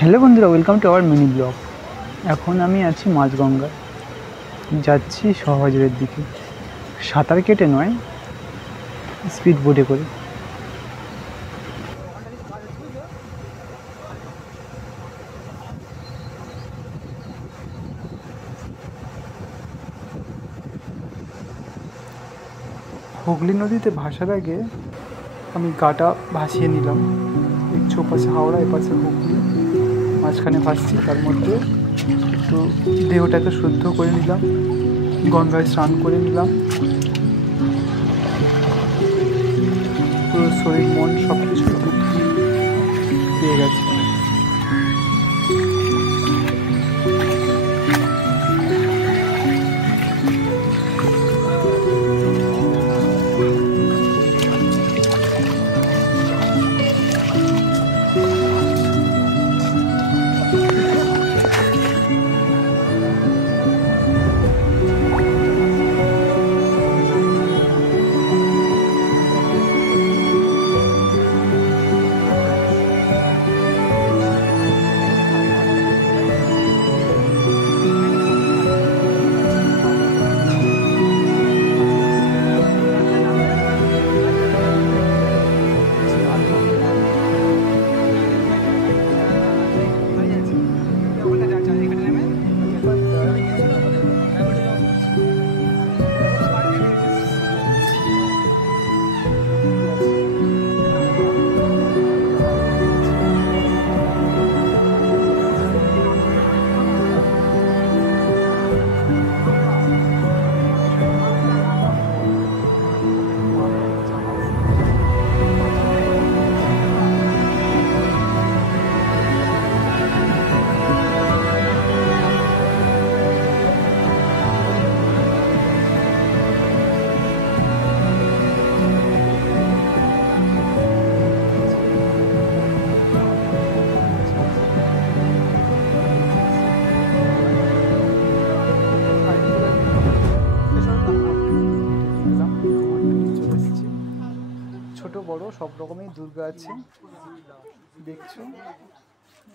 হ্যালো বন্ধুরা, welcome to our mini blog. এখন আমি আছি মাঝগঙ্গায়, যাচ্ছি শহবাজারের দিকে। সাঁতার কেটে নয়, স্পিড বোটে করে। হুগলি নদীতে ভাসার আগে আমি গাটা ভাসিয়ে নিলাম। এই ছোপাশে হাওড়া, এপাশে হুগলি, মাঝখানে ভাসছি। তার মধ্যে একটু দেহটাকে শুদ্ধ করে নিলাম, গঙ্গায় স্নান করে নিলাম। পুরো শরীর মন সব কিছু তৃপ্তি পেয়ে গেছে। ছোট বড় সব রকমের দুর্গা আছে, দেখছো।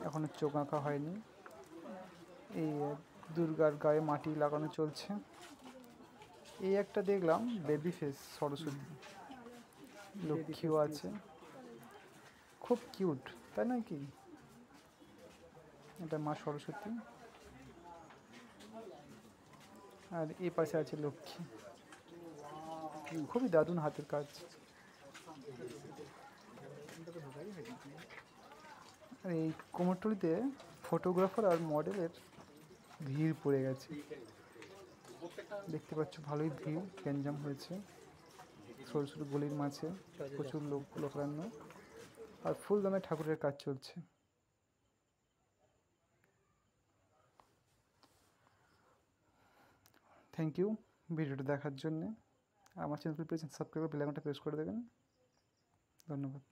এখনো চোখ আঁকা হয়নি। এই দুর্গার গায়ে মাটি লাগানো চলছে। এই একটা দেখলাম বেবি ফেস সরস্বতী, লক্ষ্মীও আছে, খুব কিউট, তাই নয় কি? এটা মা সরস্বতী, আর এই পাশে আছে লক্ষ্মী। খুবই দারুণ হাতের কাজ। আর এই কুমোরটুলিতে ফটোগ্রাফার আর মডেলের ভিড় পড়ে গেছে, দেখতে পাচ্ছ। ভালোই ভিড়, গ্যাঞ্জাম হয়েছে সরু সরু গলির মাঝে, প্রচুর লোকারণ্য, আর ফুল দামে ঠাকুরের কাজ চলছে। থ্যাংক ইউ ভিডিওটা দেখার জন্যে। আমার চ্যানেল প্লিজ সাবস্ক্রাইব, বেল আইকনটা প্রেস করে দেবেন। ধন্যবাদ।